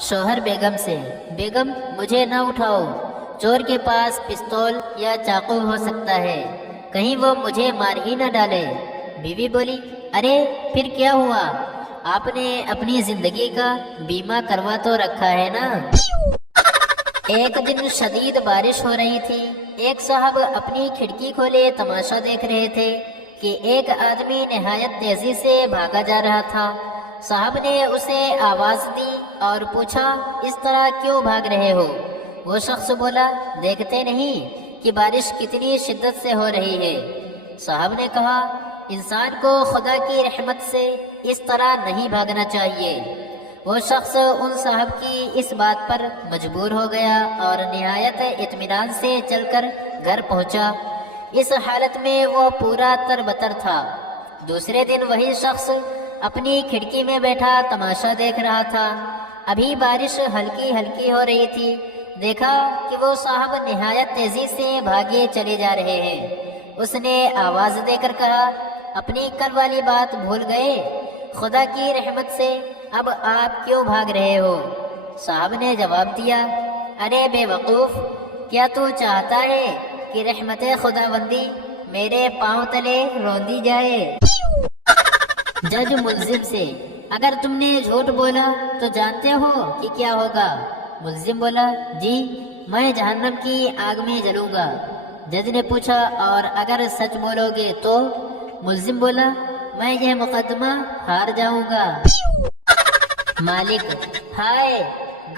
शौहर बेगम से, बेगम मुझे न उठाओ, चोर के पास पिस्तौल या चाकू हो सकता है, कहीं वो मुझे मार ही न डाले। बीवी बोली, अरे फिर क्या हुआ, आपने अपनी जिंदगी का बीमा करवा तो रखा है ना। एक दिन शदीद बारिश हो रही थी। एक साहब अपनी खिड़की खोले तमाशा देख रहे थे कि एक आदमी निहायत तेजी से भागा जा रहा था। साहब ने उसे आवाज दी और पूछा, इस तरह क्यों भाग रहे हो? वो शख्स बोला, देखते नहीं कि बारिश कितनी शिद्दत से हो रही है। साहब ने कहा, इंसान को खुदा की रहमत से इस तरह नहीं भागना चाहिए। वो शख्स उन साहब की इस बात पर मजबूर हो गया और निहायत इत्मीनान से चलकर घर पहुंचा। इस हालत में वो पूरा तरबतर था। दूसरे दिन वही शख्स अपनी खिड़की में बैठा तमाशा देख रहा था। अभी बारिश हल्की हल्की हो रही थी। देखा कि वो साहब निहायत तेजी से भागे चले जा रहे हैं। उसने आवाज देकर कहा, अपनी कल वाली बात भूल गए? खुदा की रहमत से अब आप क्यों भाग रहे हो? साहब ने जवाब दिया, अरे बेवकूफ, क्या तू चाहता है कि रहमत खुदाबंदी मेरे पांव तले रौंदी जाए? जज मुल्जिम से, अगर तुमने झूठ बोला तो जानते हो कि क्या होगा? मुल्जिम बोला, जी मैं जहन्नम की आग में जलूंगा। जज ने पूछा, और अगर सच बोलोगे तो? मुल्जिम बोला, मैं यह मुकदमा हार जाऊंगा। मालिक, हाय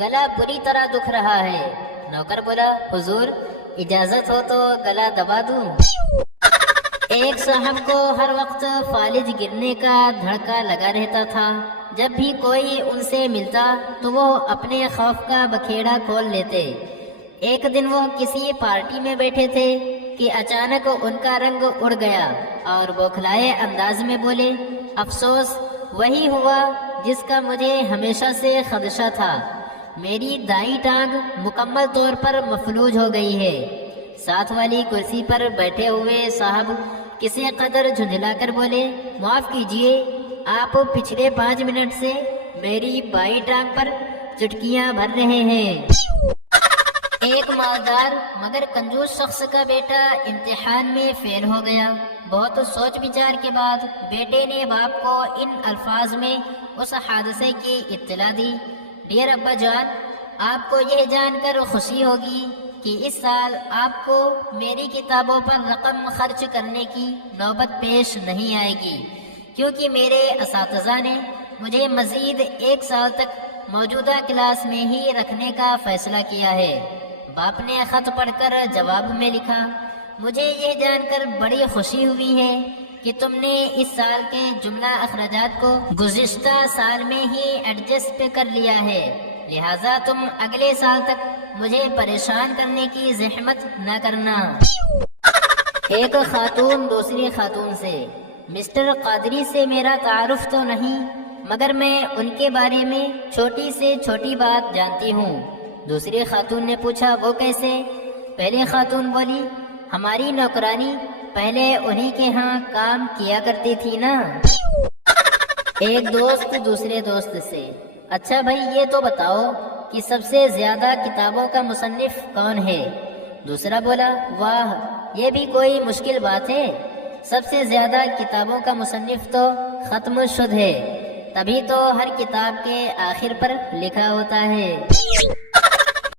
गला बुरी तरह दुख रहा है। नौकर बोला, हुजूर इजाजत हो तो गला दबा दूं। एक साहब को हर वक्त फालिज गिरने का धड़का लगा रहता था। जब भी कोई उनसे मिलता तो वो अपने खौफ का बखेड़ा खोल लेते। एक दिन वो किसी पार्टी में बैठे थे कि अचानक उनका रंग उड़ गया और बौखलाए अंदाज में बोले, अफसोस वही हुआ जिसका मुझे हमेशा से खदशा था। मेरी दाईं टांग मुकम्मल तौर पर मफलूज हो गई है। साथ वाली कुर्सी पर बैठे हुए साहब किसी कदर झुंझलाकर बोले, माफ कीजिए, आप पिछले 5 मिनट से मेरी बाईं टांग पर चुटकियां भर रहे हैं। एक मालदार मगर कंजूस शख्स का बेटा इम्तिहान में फेल हो गया। बहुत सोच विचार के बाद बेटे ने बाप को इन अल्फाज में उस हादसे की इत्तला दी, डियर अब्बा जान, आपको यह जानकर खुशी होगी कि इस साल आपको मेरी किताबों पर रकम खर्च करने की नौबत पेश नहीं आएगी, क्योंकि मेरे असातिज़ा ने मुझे मज़ीद 1 साल तक मौजूदा क्लास में ही रखने का फैसला किया है। बाप ने खत पढ़कर जवाब में लिखा, मुझे यह जानकर बड़ी खुशी हुई है कि तुमने इस साल के जुमला अखराजात को गुज़िश्ता साल में ही एडजस्ट कर लिया है, लिहाजा तुम अगले साल तक मुझे परेशान करने की ज़हमत न करना। एक खातून दूसरी खातून से, मिस्टर कादरी से मेरा तारुफ तो नहीं, मगर मैं उनके बारे में छोटी से छोटी बात जानती हूँ। दूसरी खातून ने पूछा, वो कैसे? पहली खातून बोली, हमारी नौकरानी पहले उन्हीं के यहाँ काम किया करती थी ना। एक दोस्त दूसरे दोस्त से, अच्छा भाई ये तो बताओ कि सबसे ज्यादा किताबों का मुसन्निफ कौन है? दूसरा बोला, वाह ये भी कोई मुश्किल बात है, सबसे ज्यादा किताबों का मुसन्निफ तो खत्मशुद है, तभी तो हर किताब के आखिर पर लिखा होता है।